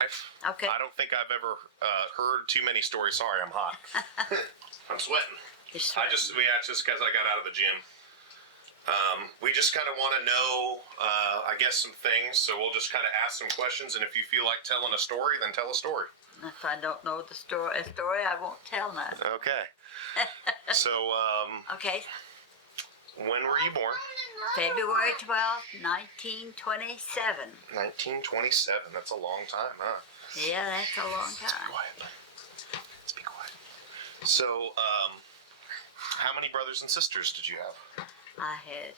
Okay. I don't think I've ever heard too many stories. Sorry, I'm hot. I'm sweating. Just because I got out of the gym. We just kind of want to know, I guess, some things. So we'll just kind of ask some questions, and if you feel like telling a story, then tell a story. If I don't know the story, I won't tell none. Okay. So, Okay. when were you born? February 12th, 1927. 1927. That's a long time, huh? Yeah, that's a long time. Let's be quiet. So, how many brothers and sisters did you have? I had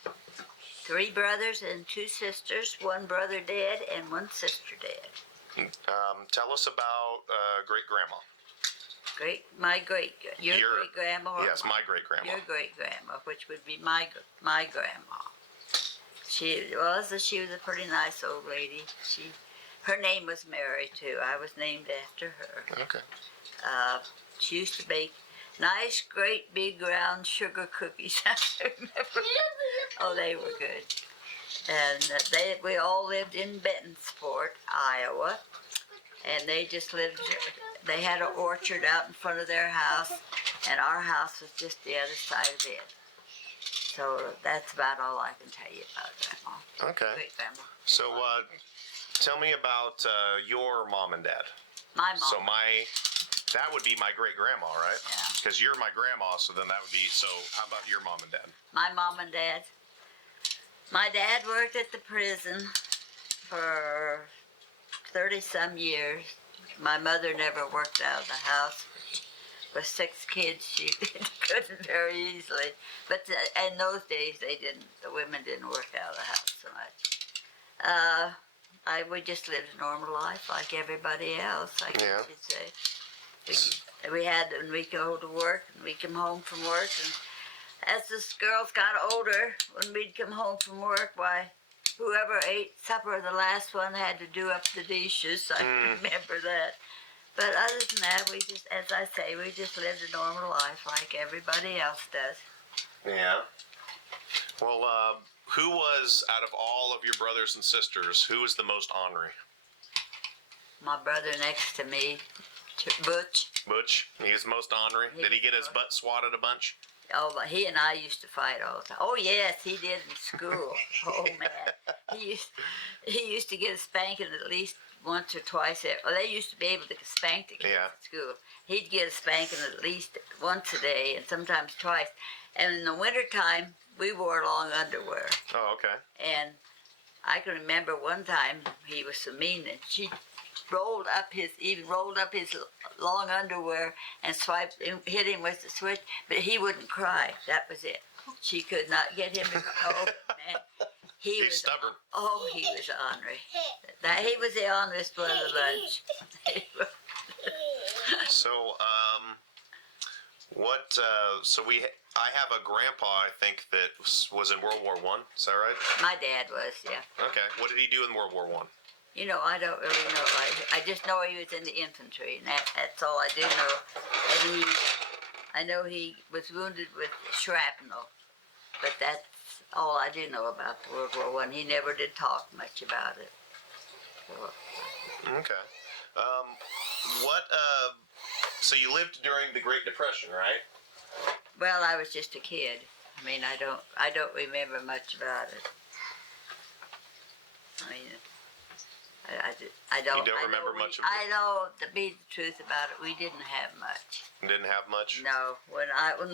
3 brothers and 2 sisters. 1 brother dead and 1 sister dead. Tell us about great-grandma. My great-grandma. Yes, my great-grandma. Your great-grandma, which would be my grandma. She was a pretty nice old lady. Her name was Mary, too. I was named after her. Okay. She used to bake nice, great, big, round sugar cookies. I remember. Oh, they were good. And we all lived in Bentonsport, Iowa. And they had an orchard out in front of their house, and our house was just the other side of it. So that's about all I can tell you about Grandma. Okay. Great Grandma. So, tell me about your mom and dad. My mom. So that would be my great-grandma, right? Yeah. Because you're my grandma, so then that would be, so how about your mom and dad? My mom and dad. My dad worked at the prison for 30-some years. My mother never worked out of the house. With 6 kids, she couldn't very easily. But in those days, the women didn't work out of the house so much. We just lived a normal life like everybody else, I guess you'd say. When we go to work, and we come home from work, and as the girls got older, when we'd come home from work, why, whoever ate supper, the last one had to do up the dishes. I remember that. But other than that, as I say, we just lived a normal life like everybody else does. Yeah. Well, who was, out of all of your brothers and sisters, who was the most ornery? My brother next to me, Butch. Butch? He was most ornery? Did he get his butt swatted a bunch? Oh, but he and I used to fight all the time. Oh, yes, he did in school. Oh, man. He used to get a spanking at least once or twice. They used to be able to spank the kids at school. He'd get a spanking at least once a day and sometimes twice. And in the wintertime, we wore long underwear. Oh, okay. And I can remember one time he was so mean that she rolled up his long underwear and hit him with the switch, but he wouldn't cry. That was it. She could not get him to cry. Oh, man. He's stubborn. Oh, he was ornery. He was the orneriest one of the bunch. So, I have a grandpa, I think, that was in World War I. Is that right? My dad was, yeah. Okay. What did he do in World War I? You know, I don't really know. I just know he was in the infantry, and that's all I do know. And I know he was wounded with shrapnel, but that's all I do know about World War I. He never did talk much about it. So. Okay. So you lived during the Great Depression, right? Well, I was just a kid. I mean, I don't remember much about it. I mean, I don't. You don't remember much of it? I know, to be the truth about it, we didn't have much. Didn't have much? No. When I was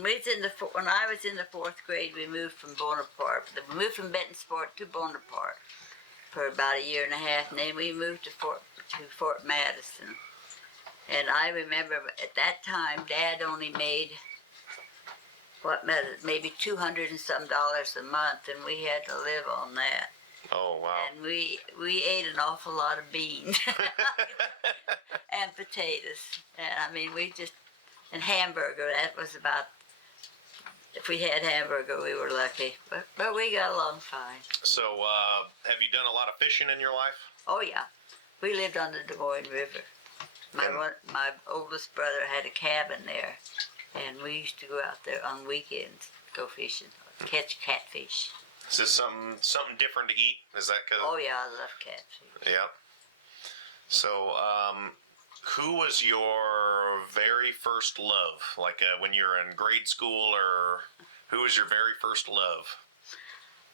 in the 4th grade, we moved from Bonaparte. We moved from Bentonsport to Bonaparte for about a year and a half, and then we moved to Fort Madison. And I remember at that time, Dad only made maybe $200 and some a month, and we had to live on that. Oh, wow. And we ate an awful lot of beans and potatoes. And I mean, and hamburger, that was about, if we had hamburger, we were lucky. But we got along fine. So, have you done a lot of fishing in your life? Oh, yeah. We lived on the Des Moines River. My oldest brother had a cabin there, and we used to go out there on weekends, go fishing, catch catfish. Is this something different to eat? Is that 'cause? Oh, yeah, I love catfish. Yeah. So, who was your very first love? Like when you were in grade school, or who was your very first love?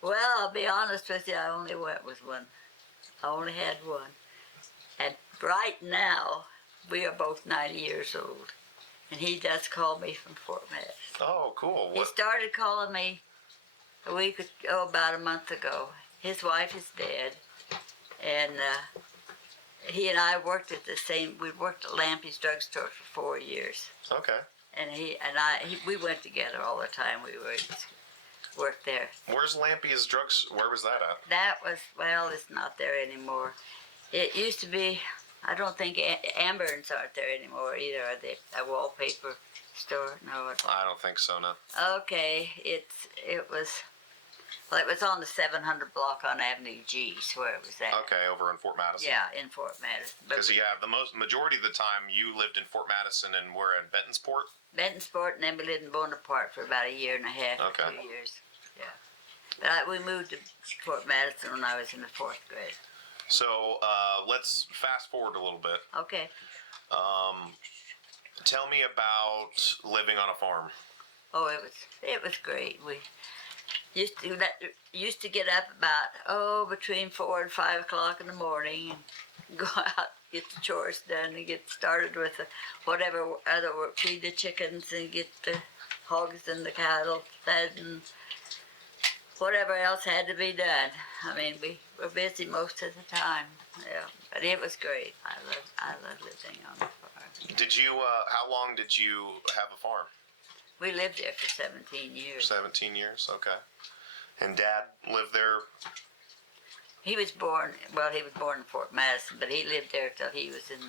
Well, I'll be honest with you, I only went with one. I only had one. And right now, we are both 90 years old. And he does call me from Fort Madison. Oh, cool. He started calling me about a month ago. His wife is dead. And he and I worked at we worked at Lampy's drugstore for 4 years. Okay. And we went together all the time. We worked there. Where's Lampy's drugs? Where was that at? That was, well, it's not there anymore. It used to be, I don't think Amberns aren't there anymore either. Are they a wallpaper store? No. I don't think so, no. Okay, it was on the 700 block on Avenue G, is where it was at. Okay, over in Fort Madison. Yeah, in Fort Madison. Because majority of the time you lived in Fort Madison and we're in Bentonsport. Bentonsport, and then we lived in Bonaparte for about a year and a half, Okay. 2 years. Yeah. But we moved to Fort Madison when I was in the 4th grade. So let's fast forward a little bit. Okay. Tell me about living on a farm. Oh, it was great. We used to get up about between 4 and 5 o'clock in the morning and go out, get the chores done, and get started with whatever other work, feed the chickens and get the hogs and the cattle fed and whatever else had to be done. I mean, we were busy most of the time. Yeah, but it was great. I love living on the farm. Did you? How long did you have a farm? We lived there for 17 years. 17 years. Okay. And Dad lived there? He was born in Fort Madison, but he lived there till he was in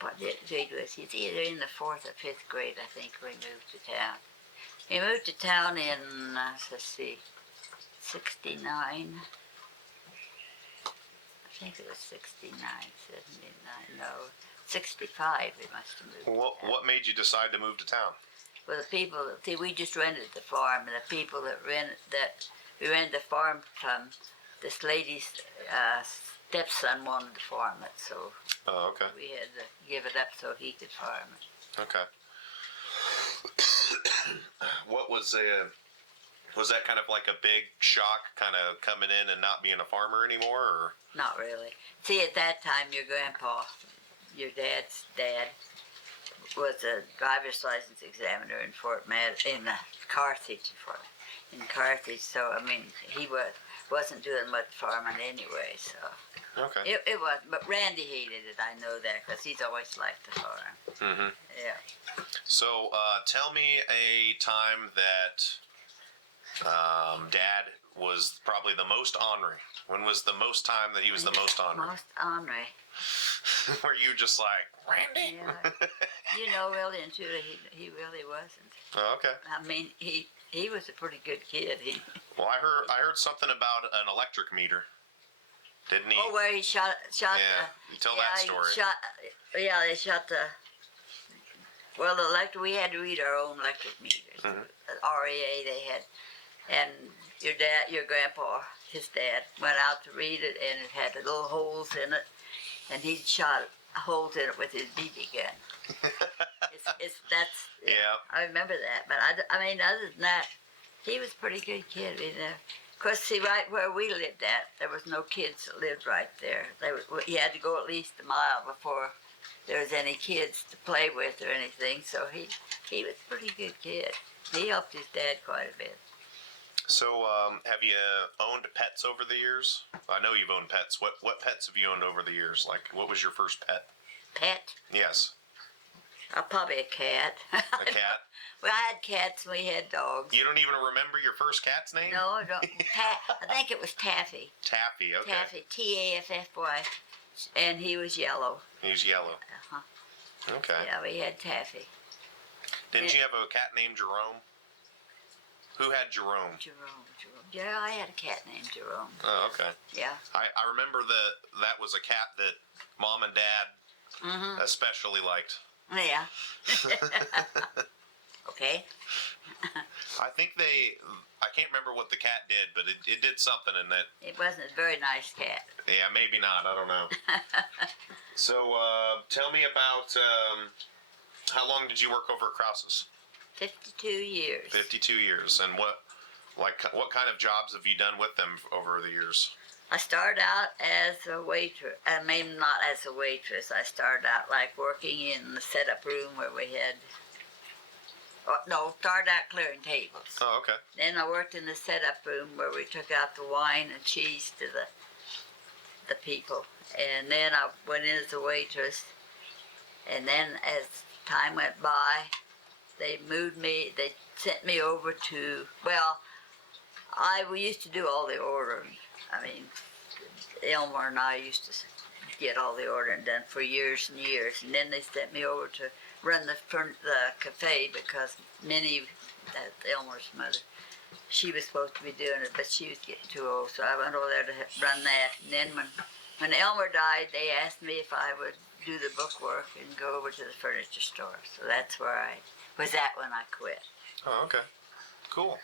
what grade was he? He's either in the 4th or 5th grade, I think, when he moved to town. He moved to town in, let's see, 69. I think it was 69, 79, no, 65 he must have moved. What made you decide to move to town? Well, the people, see, we just rented the farm, and the people we rented the farm from, this lady's stepson wanted to farm it, so okay. we had to give it up so he could farm it. Okay. What was that kind of like a big shock, kind of coming in and not being a farmer anymore, or? Not really. See, at that time, your dad's dad, was a driver's license examiner in Carthage, so I mean, he wasn't doing much farming anyway, so. Okay. It was, but Randy hated it, I know that, because he's always liked the farm. Mm-hmm. Yeah. So, tell me a time that Dad was probably the most ornery. When was the most time that he was the most ornery? Most ornery. Were you just like, Randy? Yeah. Really and truly, he really wasn't. Oh, okay. I mean, he was a pretty good kid. Well, I heard something about an electric meter. Didn't he? Oh, where he shot yeah, you tell that story. They shot the. Well, we had to read our own electric meters. Mm-hmm. REA they had, and your grandpa, his dad, went out to read it, and it had little holes in it, and he shot holes in it with his BB gun. Yeah. I remember that, but I mean, other than that, he was a pretty good kid. Of course, see, right where we lived at, there was no kids that lived right there. You had to go at least a mile before there was any kids to play with or anything. So he was a pretty good kid. He helped his dad quite a bit. So, have you owned pets over the years? I know you've owned pets. What pets have you owned over the years? Like, what was your first pet? Pet? Yes. Probably a cat. A cat? Well, I had cats and we had dogs. You don't even remember your first cat's name? No, I don't. I think it was Taffy. Taffy, okay. Taffy, Taffy. And he was yellow. He was yellow. Uh-huh. Okay. Yeah, we had Taffy. Didn't you have a cat named Jerome? Who had Jerome? Jerome. Yeah, I had a cat named Jerome. Oh, okay. Yeah. I remember that was a cat that Mom and Dad especially liked. Yeah. Okay? I think I can't remember what the cat did, but it did something in that. It wasn't a very nice cat. Yeah, maybe not. I don't know. So, tell me about how long did you work over at Krause's? 52 years. 52 years. And what kind of jobs have you done with them over the years? I started out as a waitress. I mean, not as a waitress. I started out like working in the setup room where we had. Started out clearing tables. Oh, okay. Then I worked in the setup room where we took out the wine and cheese to the people. And then I went in as a waitress. And then as time went by, they sent me over to, we used to do all the ordering. I mean, Elmer and I used to get all the ordering done for years and years. And then they sent me over to run the cafe because Elmer's mother, she was supposed to be doing it, but she was getting too old. So I went over there to run that. And then when Elmer died, they asked me if I would do the bookwork and go over to the furniture store. So that's where I was at when I quit. Oh, okay. Cool.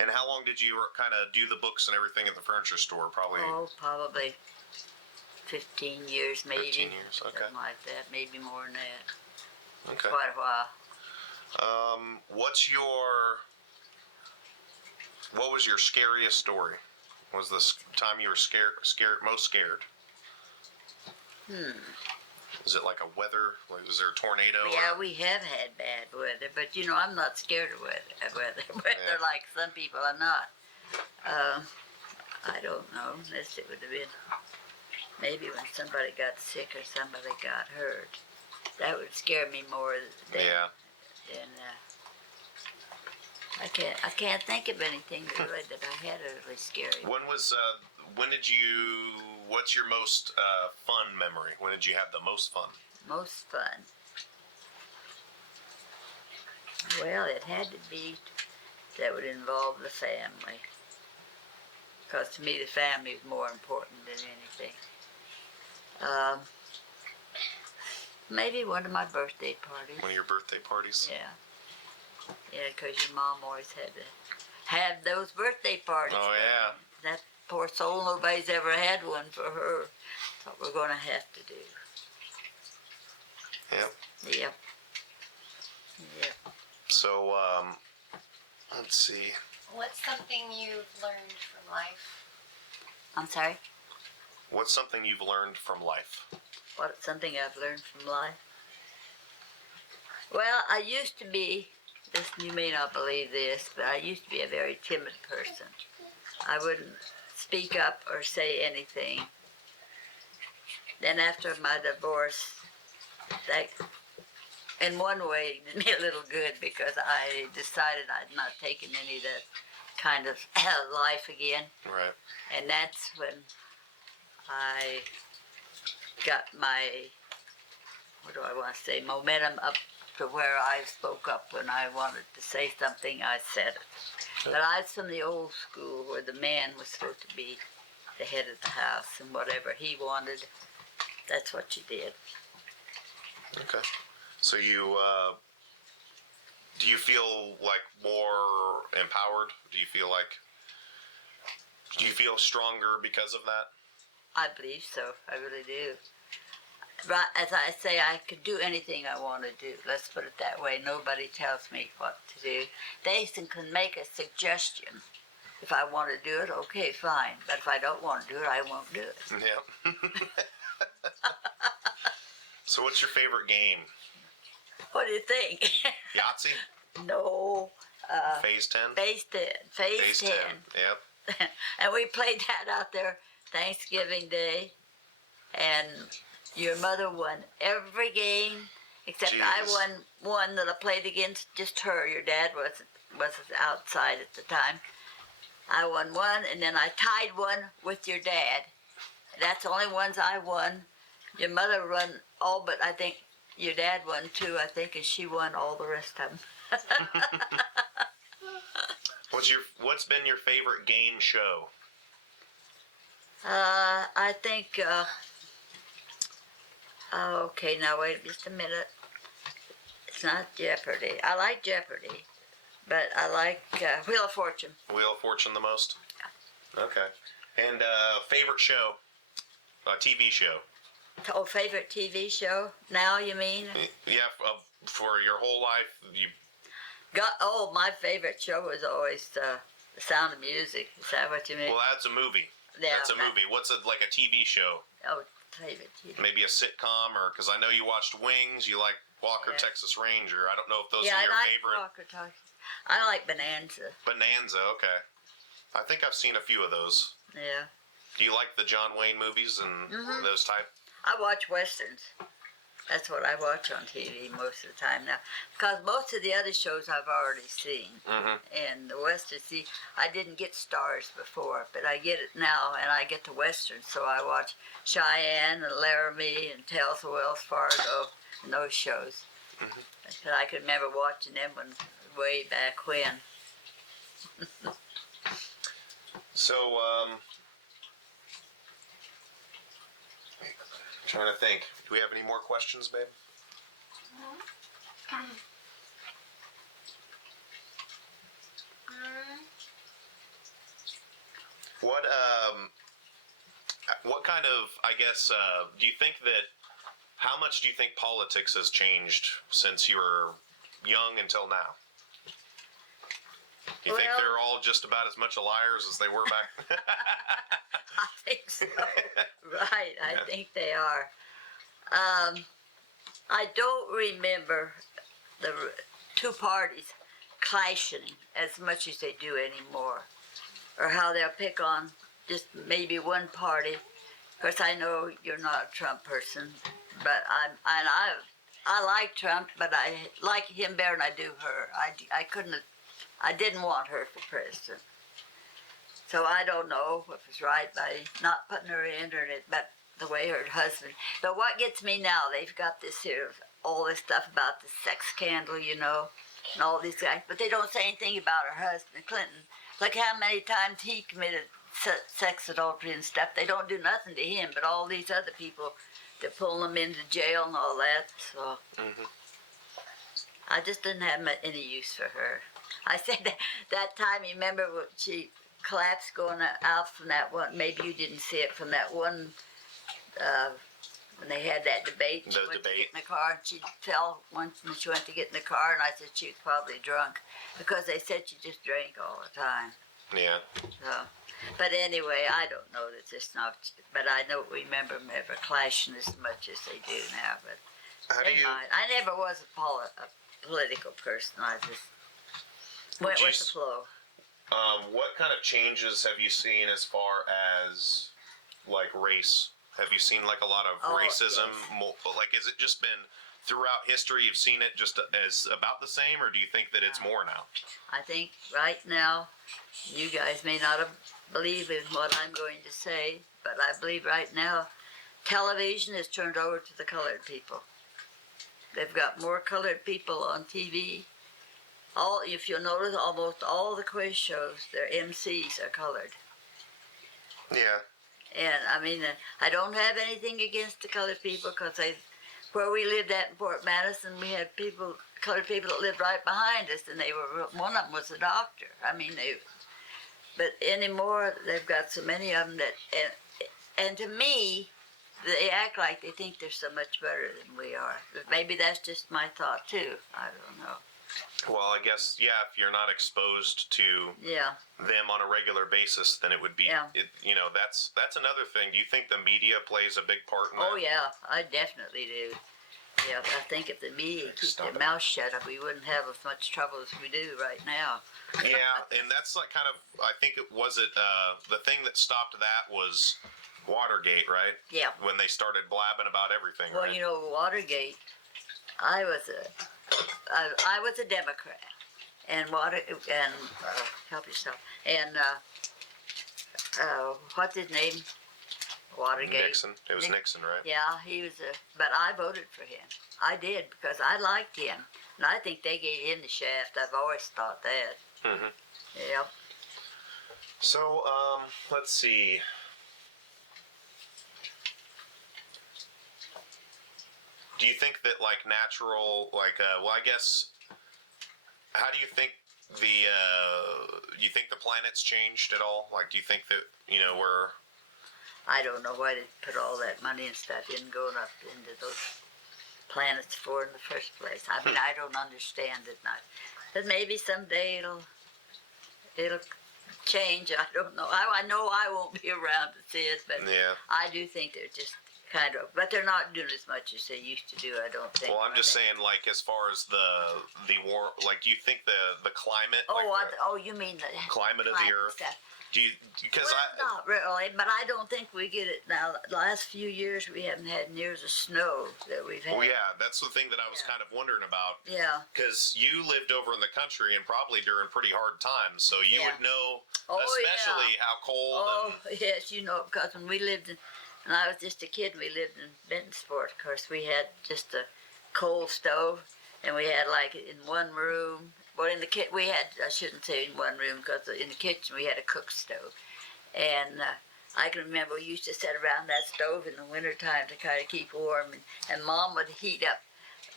And how long did you kind of do the books and everything at the furniture store? Probably 15 years, maybe. 15 years, okay. Something like that, maybe more than that. Okay. Quite a while. What was your scariest story? What was the time you were most scared? Is it like a weather? Was there a tornado? Yeah, we have had bad weather, but I'm not scared of weather. Yeah. Like some people, I'm not. I don't know. Unless it would have been maybe when somebody got sick or somebody got hurt. That would scare me more than. Yeah. I can't think of anything really that I had really scary. What's your most fun memory? When did you have the most fun? Most fun. Well, it had to be that would involve the family. Because to me the family is more important than anything. Maybe one of my birthday parties. One of your birthday parties? Yeah. Yeah, because your mom always had to have those birthday parties. Oh, yeah. That poor soul, nobody's ever had one for her. That's what we're going to have to do. Yep. Yep. Yep. So, let's see. What's something you've learned from life? I'm sorry? What's something you've learned from life? What's something I've learned from life? Well, I used to be, you may not believe this, but I used to be a very timid person. I wouldn't speak up or say anything. Then after my divorce, that in one way did me a little good because I decided I'd not taken any of that kind of life again. Right. And that's when I got my, momentum up to where I spoke up when I wanted to say something, I said it. But I was from the old school where the man was supposed to be the head of the house and whatever he wanted, that's what you did. Okay. So do you feel like more empowered? Do you feel stronger because of that? I believe so. I really do. But as I say, I could do anything I want to do. Let's put it that way. Nobody tells me what to do. They can make a suggestion. If I want to do it, okay, fine. But if I don't want to do it, I won't do it. Yeah. So what's your favorite game? What do you think? Yahtzee? No. Phase 10? Phase 10. Phase 10. Yep. And we played that out there Thanksgiving Day. And your mother won every game, except Jeez. I won one that I played against just her. Your dad was outside at the time. I won one, and then I tied one with your dad. That's the only ones I won. Your mother won all, but I think your dad won two, I think, and she won all the rest of them. What's been your favorite game show? I think, okay, now wait just a minute. It's not Jeopardy. I like Jeopardy, but I like Wheel of Fortune. Wheel of Fortune the most? Okay. And favorite show? TV show? Oh, favorite TV show? Now you mean? Yeah, for your whole life, you... My favorite show was always The Sound of Music. Is that what you mean? Well, that's a movie. Yeah, that's a movie. What's it, like a TV show? Oh, favorite TV. Maybe a sitcom, or because I know you watched Wings, you like Walker, Texas Ranger. I don't know if those are your favorite. Walker, Texas. I like Bonanza. Bonanza, okay. I think I've seen a few of those. Yeah. Do you like the John Wayne movies and those type? I watch westerns. That's what I watch on TV most of the time now. Because most of the other shows I've already seen. And the westerns, see, I didn't get Stars before, but I get it now, and I get the westerns. So I watch Cheyenne and Laramie and Tales of Wells Fargo and those shows. But I can remember watching them way back when. So, trying to think. Do we have any more questions, babe? What kind of, I guess, do you think that, how much do you think politics has changed since you were young until now? Do you think they're all just about as much liars as they were back? I think so. Right, I think they are. I don't remember the two parties clashing as much as they do anymore, or how they'll pick on just maybe one party. Of course, I know you're not a Trump person, but I like Trump, but I like him better than I do her. I didn't want her for president. So I don't know if it's right by not putting her in it, but the way her husband. But what gets me now, they've got this here, all this stuff about the sex scandal, you know, and all these guys, but they don't say anything about her husband, Clinton. Look how many times he committed sex adultery and stuff. They don't do nothing to him, but all these other people, they pull them into jail and all that. So I just didn't have any use for her. I said that time, you remember when she collapsed going out from that one, maybe you didn't see it, from that one, when they had that debate. She went to get in the car, and she fell once when she went to get in the car, and I said she was probably drunk, because they said she just drank all the time. Yeah. So, but anyway, I don't know that it's not, but I don't remember them ever clashing as much as they do now, but I never was a political person. I just went with the flow. What kind of changes have you seen as far as, like, race? Have you seen, like, a lot of racism? Yes. Like, has it just been throughout history you've seen it just as about the same, or do you think that it's more now? I think right now, you guys may not believe in what I'm going to say, but I believe right now television is turned over to the colored people. They've got more colored people on TV. If you'll notice, almost all the quiz shows, their MCs are colored. Yeah. And I mean, I don't have anything against the colored people, because where we lived at in Port Madison, we had colored people that lived right behind us, and one of them was a doctor. I mean, but anymore, they've got so many of them that, and to me, they act like they think they're so much better than we are. But maybe that's just my thought too. I don't know. Well, I guess, yeah, if you're not exposed to them on a regular basis, then it would be, that's another thing. Do you think the media plays a big part in that? Oh, yeah, I definitely do. Yeah, I think if the media keep their mouth shut, we wouldn't have as much trouble as we do right now. Yeah, and that's like kind of, I think the thing that stopped that was Watergate, right? Yeah. When they started blabbing about everything, well, right? You know, Watergate, I was a Democrat, and help yourself, and what's his name? Watergate. Nixon. It was Nixon, right? Yeah, he was but I voted for him. I did, because I liked him, and I think they gave him the shaft. I've always thought that. Yep. So, let's see. Do you think that like natural, like, well, I guess, how do you think you think the planet's changed at all? Like, do you think that, we're... I don't know why they put all that money and stuff in going up into those planets for in the first place. I mean, I don't understand it not. But maybe someday it'll change. I don't know. I know I won't be around to see it, but Yeah. I do think they're just kind of, but they're not doing as much as they used to do. I don't think. Well, I'm just saying, like, as far as the war, like, do you think the climate? Oh, like, you mean the climate of the Earth? stuff. Do you? Because Well, not really, but I don't think we get it now. The last few years, we haven't had near the snow that we've had. Well, yeah, that's the thing that I was Yeah. kind of wondering about. Yeah. Because you lived over in the country and probably during pretty hard times, so you Yeah. would know, Oh, especially how cold. Oh, yes, you know, because when we lived in, when I was just a kid, we lived in Bentonsport. Of course, we had just a coal stove, and we had like in one room. Well, in the we had, I shouldn't say in one room, because in the kitchen we had a cook stove. And I can remember we used to sit around that stove in the wintertime to kind of keep warm. And Mom would heat up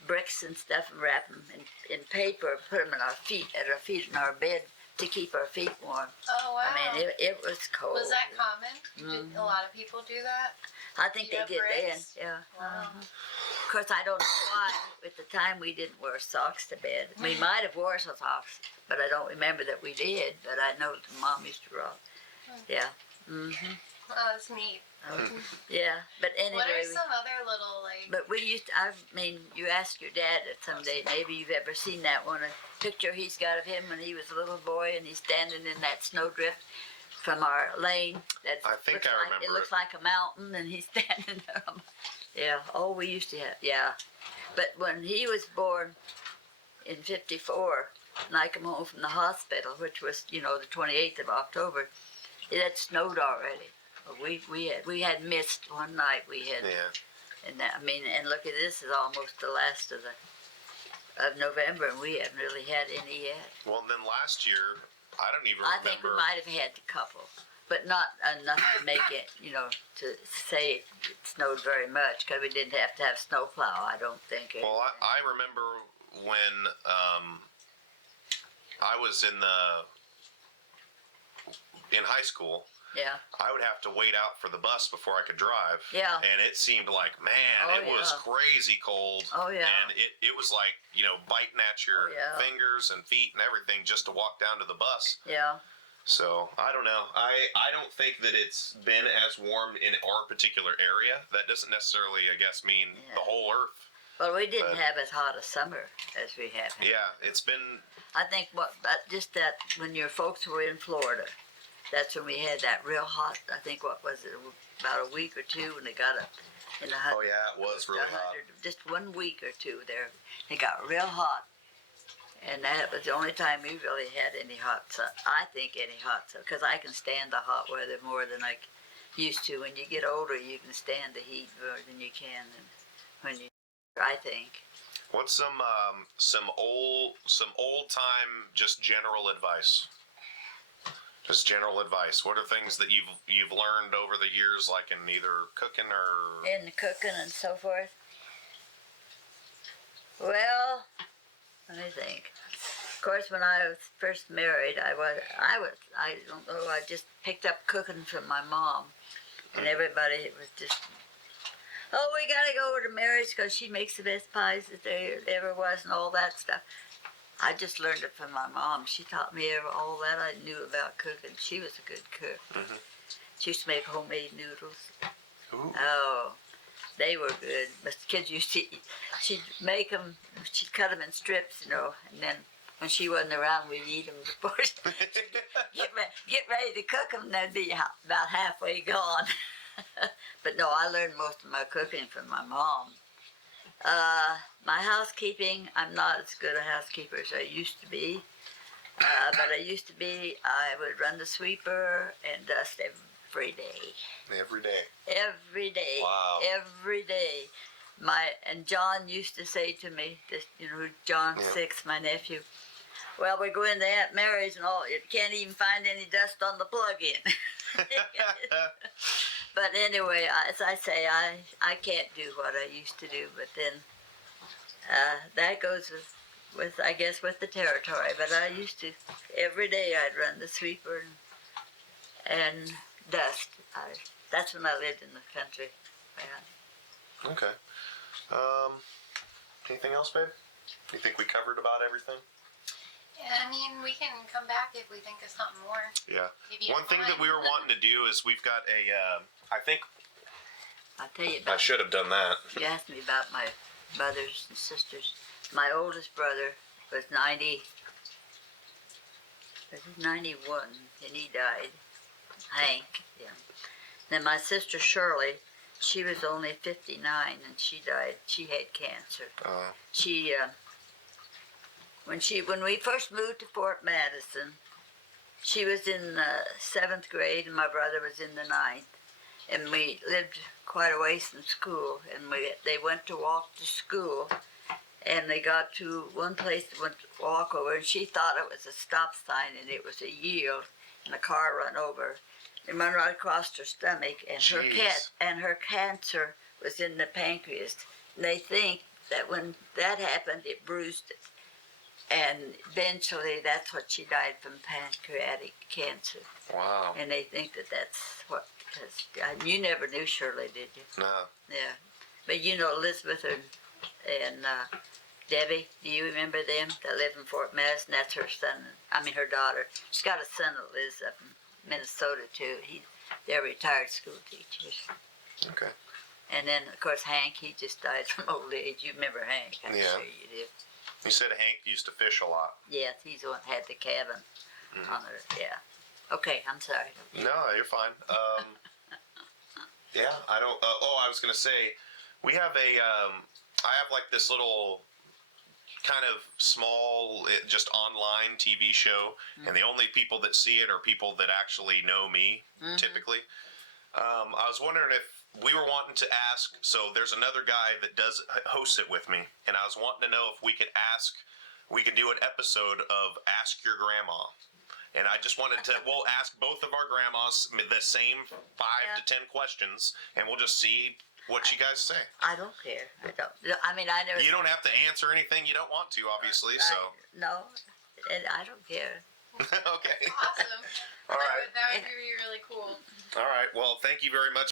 bricks and stuff and wrap them in paper, put them in our feet, at our feet in our bed to keep our feet warm. Oh, wow. I mean, it was cold. Was that common? Did a lot of people do that? I think they Yeah, did then, bricks? yeah. Wow. Of course, I don't know why. At the time, we didn't wear socks to bed. We might have wore some socks, but I don't remember that we did. But I know that Mom used to rock. Yeah. Mm-hmm. Oh, that's neat. Yeah. But anyway. What are some other little, like... But we used to, I mean, you ask your dad that someday, maybe you've ever seen that one, a picture he's got of him when he was a little boy and he's standing in that snowdrift from our lane. That's, I think I remember it looks like a mountain and he's standing there. Yeah, oh, we used to have, yeah. But when he was born in 54, and I come home from the hospital, which was, the 28th of October, it had snowed already. We had mist one night. We had, Yeah. and that, I mean, and look at this is almost the last of November, and we haven't really had any yet. Well, then last year, I don't even I think we remember. might have had a couple, but not enough to make it, to say it snowed very much, because we didn't have to have snowplow. I don't think. Well, I remember when I was in high school. Yeah. I would have to wait out for the bus before I could drive. Yeah. And it seemed like, man, Oh, it was yeah. crazy cold. Oh, yeah. And it was like, biting at your Oh, yeah. fingers and feet and everything just to walk down to the bus. Yeah. So, I don't know. I don't think that it's been as warm in our particular area. That doesn't necessarily, I guess, mean the whole Earth. Well, we didn't But- have as hot a summer as we have had. Yeah, it's been... I think just that when your folks were in Florida, that's when we had that real hot. I think what was it, about a week or two when it got up in the Oh, yeah, it was really hot. Just 1 week or two there, it got real hot, and that was the only time we really had any hot sun. I think any hot sun, because I can stand the hot weather more than I used to. When you get older, you can stand the heat more than you can when you. I think. What's some old time just general advice? Just general advice. What are things that you've learned over the years, like in either cooking or In cooking and so forth. Well, let me think. Of course, when I was first married, I don't know, I just picked up cooking from my mom, and everybody was just, oh, we gotta go over to Mary's because she makes the best pies that there ever was and all that stuff. I just learned it from my mom. She taught me all that I knew about cooking. She was a good cook. Mhm. She used to make homemade noodles. Ooh. Oh, they were good. But the kids used to eat. She'd make them, she'd cut them in strips, and then when she wasn't around, we'd eat them before get ready to cook them, and they'd be about halfway gone. But no, I learned most of my cooking from my mom. My housekeeping, I'm not as good a housekeeper as I used to be. But I used to be, I would run the sweeper and dust every day. Every day. Every day. Wow. Every day. And John used to say to me, John Yeah. Six, my nephew, well, we go into Aunt Mary's and all, you can't even find any dust on the plug-in. But anyway, as I say, I can't do what I used to do. But then that goes with I guess with the territory. But I used to every day I'd run the sweeper and dust. That's when I lived in the country. Yeah. Okay. Anything else, babe? You think we covered about everything? Yeah, I mean, we can come back if we think of something more. Yeah. If you One thing that want. we were wanting to do is we've got a. I think I'll tell you I about. should have done that. You asked me about my brothers and sisters. My oldest brother was 90. Was he 91? And he died. Hank. Yeah. Then my sister Shirley, she was only 59 and she died. She had cancer. She when we first moved to Fort Madison, she was in the 7th grade and my brother was in the 9th, and we lived quite a ways from school. And they went to walk to school, and they got to one place to walk over, and she thought it was a stop sign, and it was a yield, and a car run over. It run right across her stomach, and her cancer was in the pancreas. And they think that when that happened, it bruised it. And eventually, that's what she died from, pancreatic cancer. Wow. And they think that that's what. Because you never knew Shirley, did you? No. Yeah, but you know Elizabeth and Debbie. Do you remember them that live in Fort Madison? That's her son. I mean, her daughter. She's got a son that lives up in Minnesota too. They're retired school teachers. Okay. And then of course Hank, he just died from old age. You remember Hank? I'm sure you do. You said Hank used to fish a lot. Yes, he's the one that had the cabin on there. Yeah. Okay, I'm sorry. No, you're fine. Yeah, I don't. I was gonna say, we have I have like this little kind of small, just online TV show, and the only people that see it are people that actually know me, typically. I was wondering if we were wanting to ask, so there's another guy that hosts it with me, and I was wanting to know if we could do an episode of Ask Your Grandma. And I just wanted to, we'll ask both of our grandmas the same 5 to 10 questions, and we'll just see what you guys say. I don't care. I mean, I never. You don't have to answer anything you don't want to, obviously, so. No, and I don't care. Okay. Awesome. All right. That would be really cool. All right. Well, thank you very much.